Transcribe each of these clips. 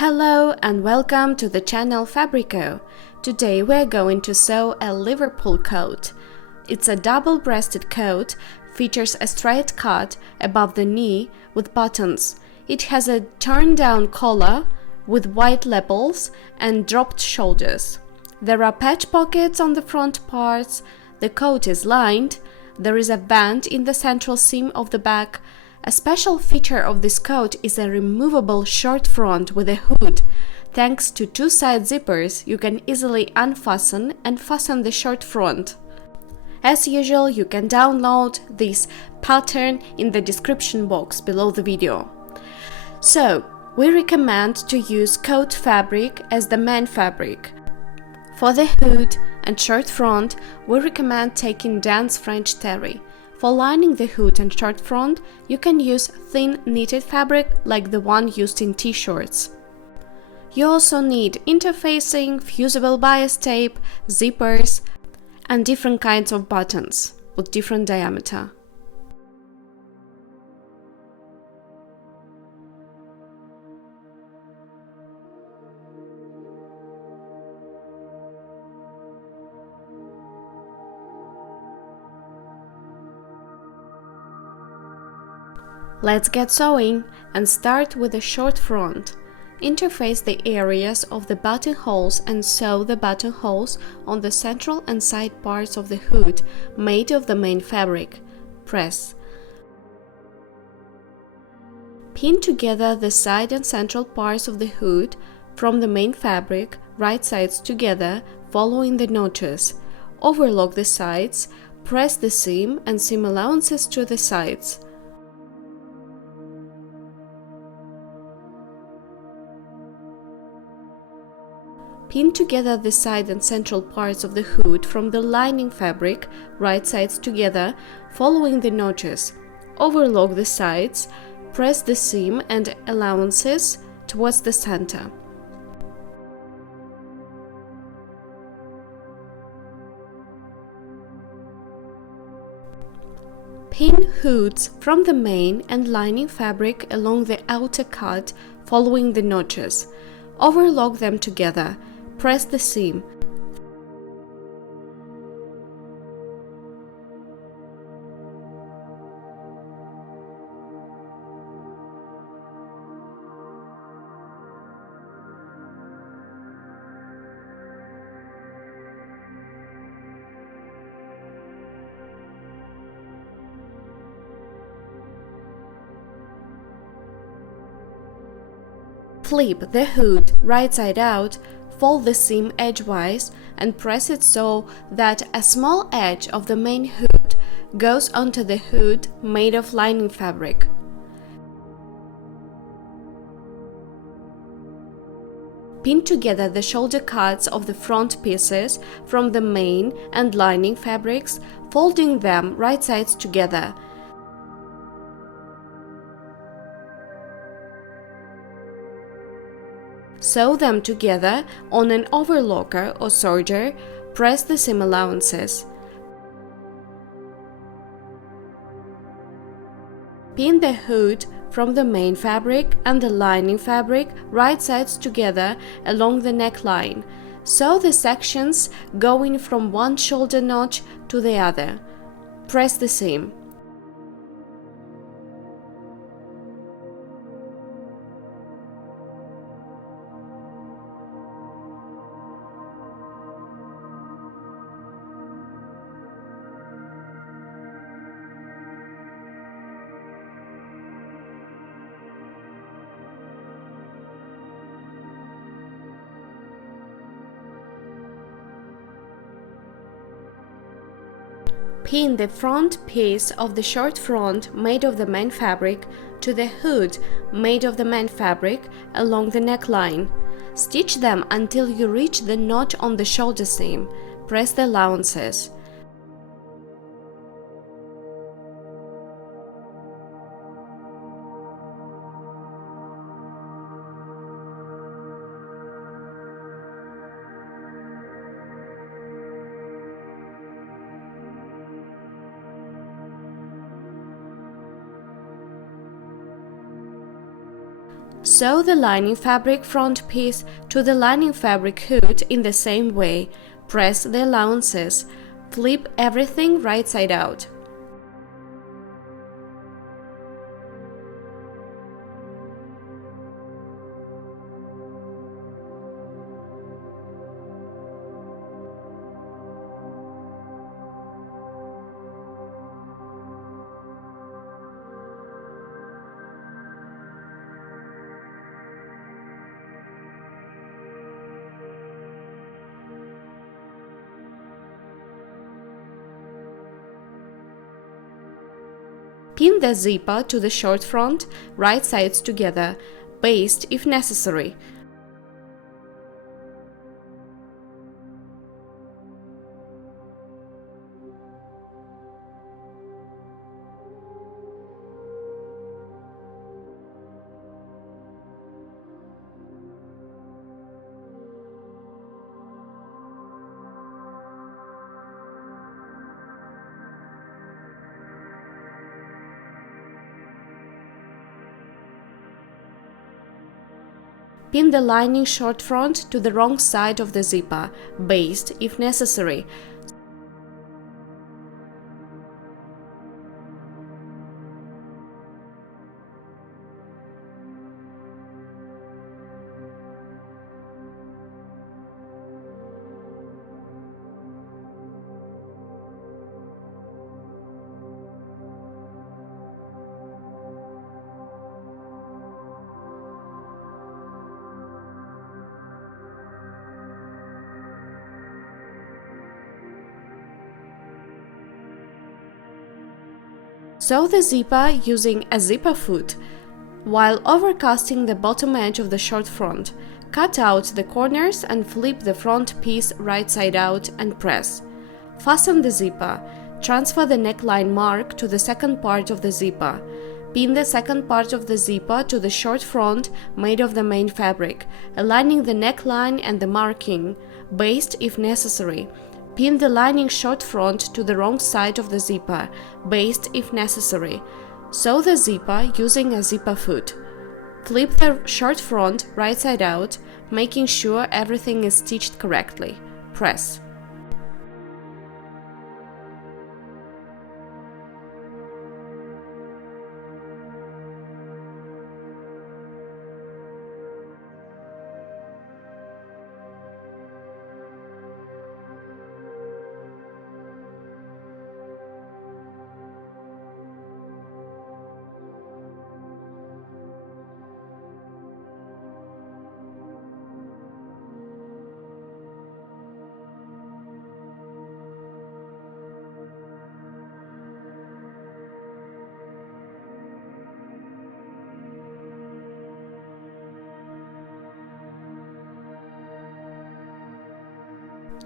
Hello and welcome to the channel Fabrico. Today we're going to sew a Liverpool coat. It's a double-breasted coat, features a straight cut above the knee with buttons. It has a turned-down collar with white lapels and dropped shoulders. There are patch pockets on the front parts, the coat is lined, there is a band in the central seam of the back. A special feature of this coat is a removable short front with a hood. Thanks to two side zippers, you can easily unfasten and fasten the short front. As usual, you can download this pattern in the description box below the video. So, we recommend to use coat fabric as the main fabric. For the hood and short front, we recommend taking dense French terry. For lining the hood and short front, you can use thin knitted fabric like the one used in t-shirts. You also need interfacing, fusible bias tape, zippers, and different kinds of buttons with different diameter. Let's get sewing and start with the short front. Interface the areas of the buttonholes and sew the buttonholes on the central and side parts of the hood made of the main fabric. Press. Pin together the side and central parts of the hood from the main fabric, right sides together, following the notches. Overlock the sides, press the seam and seam allowances to the sides. Pin together the side and central parts of the hood from the lining fabric, right sides together, following the notches. Overlock the sides, press the seam and allowances towards the center. Pin hoods from the main and lining fabric along the outer cut, following the notches. Overlock them together. Press the seam. Flip the hood right side out. Fold the seam edgewise and press it so that a small edge of the main hood goes onto the hood made of lining fabric. Pin together the shoulder cuts of the front pieces from the main and lining fabrics, folding them right sides together. Sew them together on an overlocker or serger, press the seam allowances. Pin the hood from the main fabric and the lining fabric right sides together along the neckline. Sew the sections going from one shoulder notch to the other. Press the seam. Pin the front piece of the short front made of the main fabric to the hood made of the main fabric along the neckline. Stitch them until you reach the notch on the shoulder seam. Press the allowances. Sew the lining fabric front piece to the lining fabric hood in the same way. Press the allowances. Flip everything right side out. Pin the zipper to the short front, right sides together, baste if necessary. Pin the lining short front to the wrong side of the zipper, baste if necessary. Sew the zipper using a zipper foot. While overcasting the bottom edge of the short front, cut out the corners and flip the front piece right side out and press. Fasten the zipper. Transfer the neckline mark to the second part of the zipper. Pin the second part of the zipper to the short front made of the main fabric, aligning the neckline and the marking. Baste if necessary. Pin the lining short front to the wrong side of the zipper, baste if necessary. Sew the zipper using a zipper foot. Flip the short front right side out, making sure everything is stitched correctly. Press.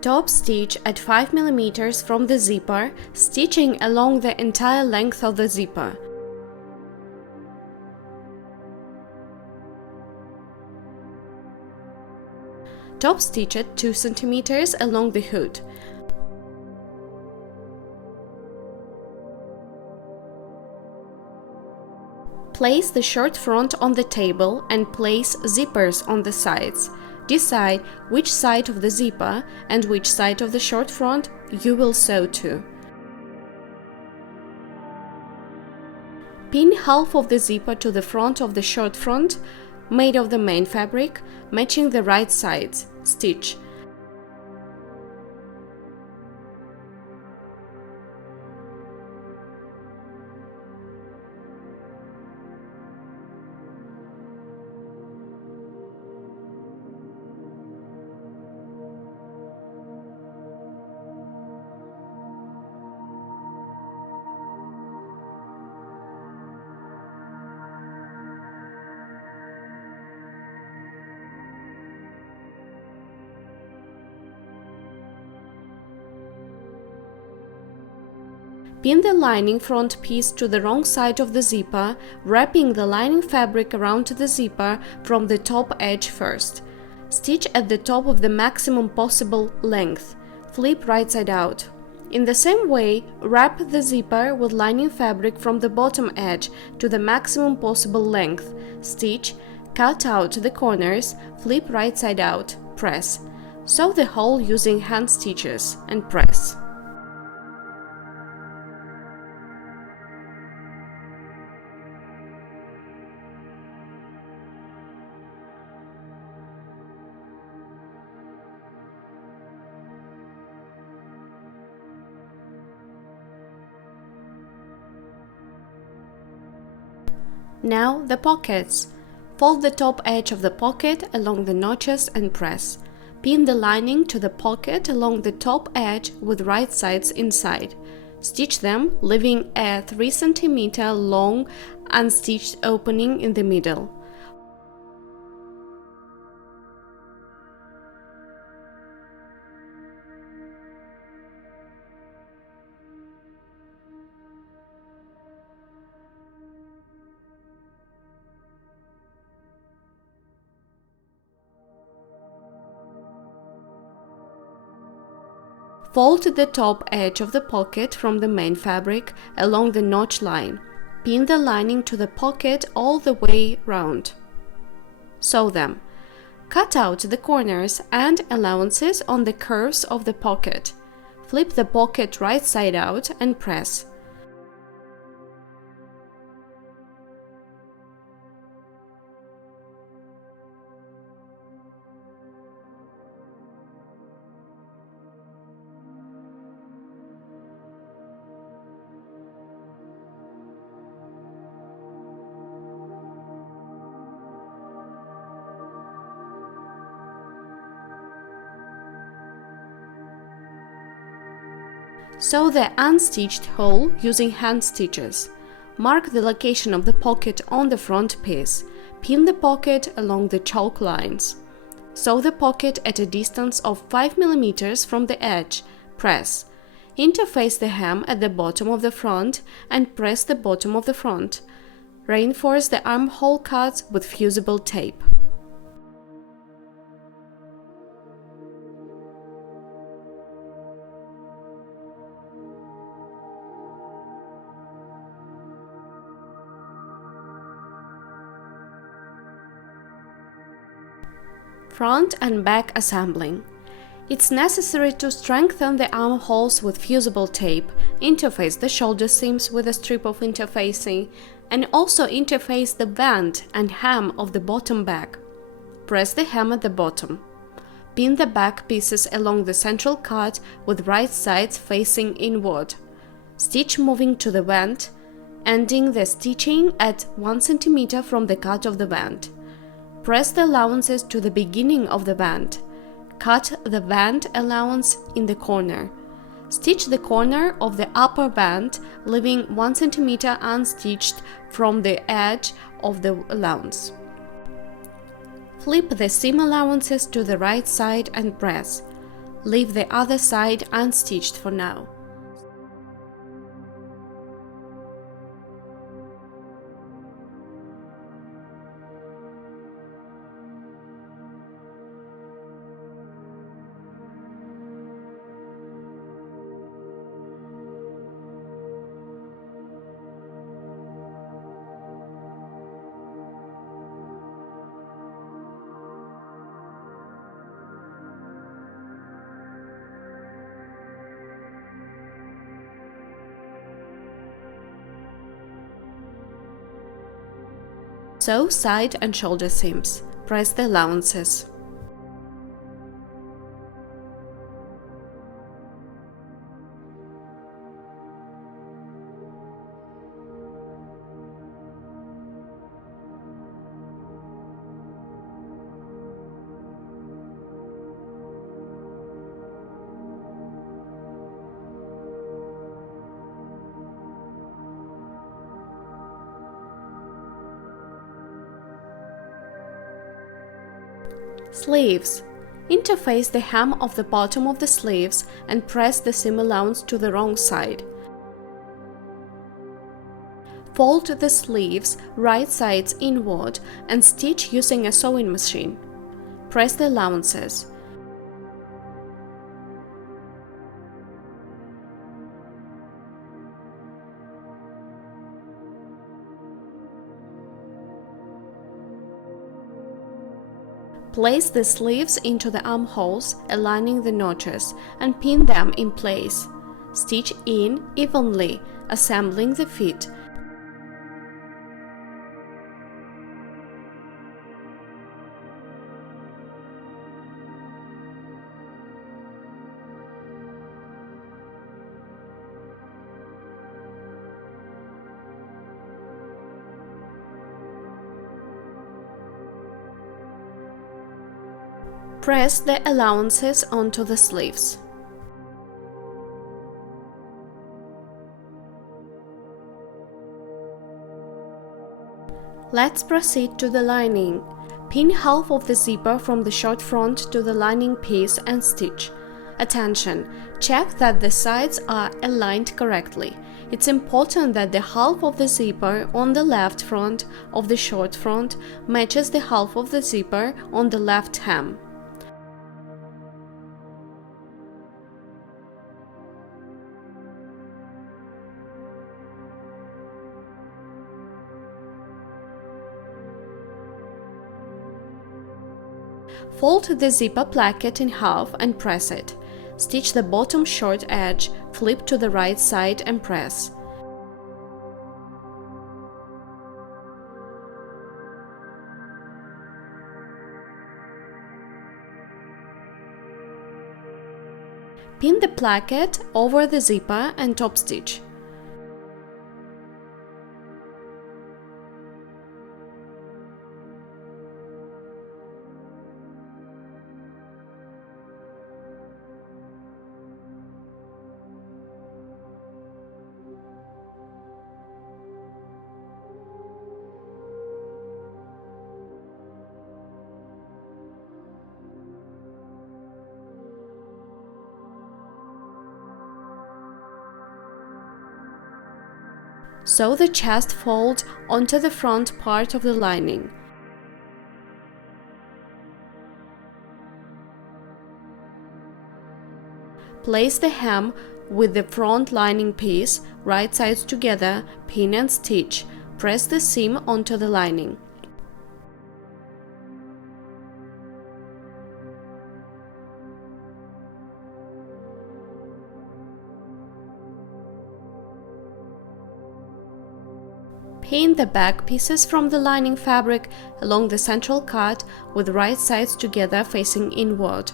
Top stitch at 5 mm from the zipper, stitching along the entire length of the zipper. Top stitch at 2 cm along the hood. Place the short front on the table and place zippers on the sides. Decide which side of the zipper and which side of the short front you will sew to. Pin half of the zipper to the front of the short front, made of the main fabric, matching the right sides. Stitch. Pin the lining front piece to the wrong side of the zipper, wrapping the lining fabric around the zipper from the top edge first. Stitch at the top of the maximum possible length. Flip right side out. In the same way, wrap the zipper with lining fabric from the bottom edge to the maximum possible length. Stitch, Cut out the corners, flip right side out, press. Sew the hole using hand stitches and press. Now the pockets. Fold the top edge of the pocket along the notches and press. Pin the lining to the pocket along the top edge with right sides inside. Stitch them, leaving a 3 cm long unstitched opening in the middle. Fold the top edge of the pocket from the main fabric along the notch line. Pin the lining to the pocket all the way round. Sew them. Cut out the corners and allowances on the curves of the pocket. Flip the pocket right side out and press. Sew the unstitched hole using hand stitches. Mark the location of the pocket on the front piece. Pin the pocket along the chalk lines. Sew the pocket at a distance of 5 mm from the edge. Press. Interface the hem at the bottom of the front and press the bottom of the front. Reinforce the armhole cuts with fusible tape. Front and back assembling. It's necessary to strengthen the armholes with fusible tape, interface the shoulder seams with a strip of interfacing, and also interface the band and hem of the bottom back. Press the hem at the bottom. Pin the back pieces along the central cut with right sides facing inward. Stitch moving to the band, ending the stitching at 1 cm from the cut of the band. Press the allowances to the beginning of the band. Cut the band allowance in the corner. Stitch the corner of the upper band, leaving 1 cm unstitched from the edge of the allowance. Flip the seam allowances to the right side and press. Leave the other side unstitched for now. Sew side and shoulder seams. Press the allowances. Sleeves. Interface the hem of the bottom of the sleeves and press the seam allowance to the wrong side. Fold the sleeves right sides inward and stitch using a sewing machine. Press the allowances. Place the sleeves into the armholes, aligning the notches, and pin them in place. Stitch in evenly, assembling the fit. Press the allowances onto the sleeves. Let's proceed to the lining. Pin half of the zipper from the short front to the lining piece and stitch. Attention! Check that the sides are aligned correctly. It's important that the half of the zipper on the left front of the short front matches the half of the zipper on the left hem. Fold the zipper placket in half and press it. Stitch the bottom short edge, flip to the right side and press. Pin the placket over the zipper and top stitch. Sew the chest fold onto the front part of the lining. Place the hem with the front lining piece, right sides together, pin and stitch. Press the seam onto the lining. Pin the back pieces from the lining fabric along the central cut with right sides together facing inward.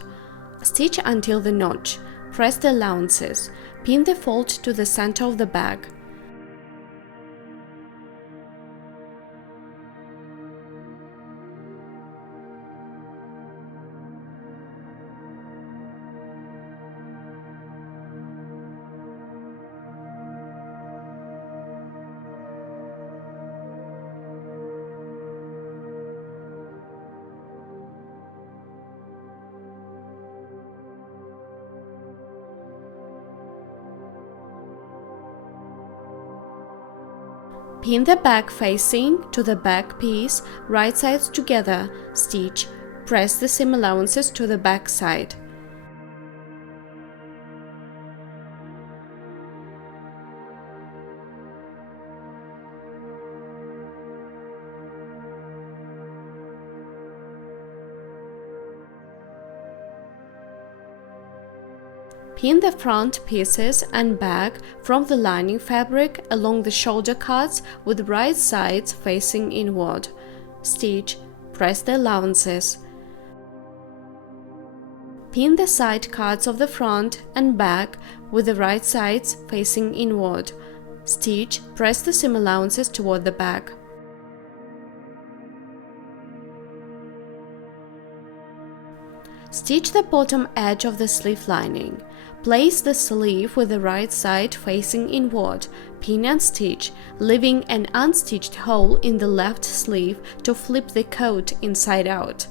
Stitch until the notch. Press the allowances. Pin the fold to the center of the bag. Pin the back facing to the back piece, right sides together, stitch, press the seam allowances to the back side. Pin the front pieces and back from the lining fabric along the shoulder cuts with right sides facing inward. Stitch, press the allowances. Pin the side cuts of the front and back with the right sides facing inward. Stitch, press the seam allowances toward the back. Stitch the bottom edge of the sleeve lining. Place the sleeve with the right side facing inward, pin and stitch, leaving an unstitched hole in the left sleeve to flip the coat inside out.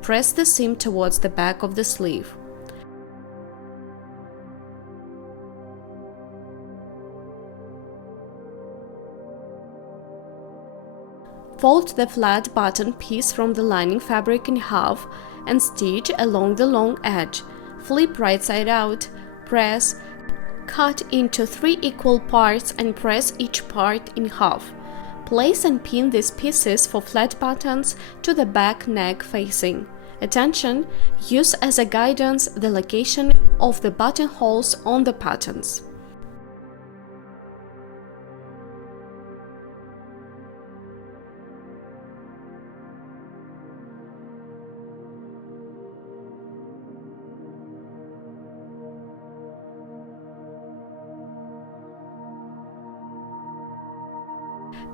Press the seam towards the back of the sleeve. Fold the flat button piece from the lining fabric in half and stitch along the long edge. Flip right side out, press, cut into 3 equal parts and press each part in half. Place and pin these pieces for flat buttons to the back neck facing. Attention! Use as a guidance the location of the buttonholes on the patterns.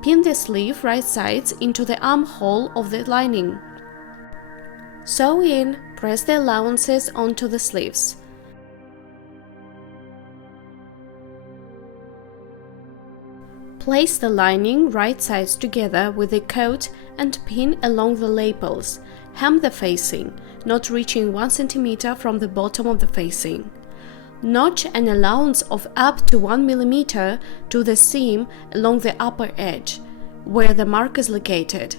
Pin the sleeve right sides into the armhole of the lining. Sew in, press the allowances onto the sleeves. Place the lining right sides together with the coat and pin along the lapels. Hem the facing, not reaching 1 cm from the bottom of the facing. Notch an allowance of up to 1 mm to the seam along the upper edge, where the mark is located.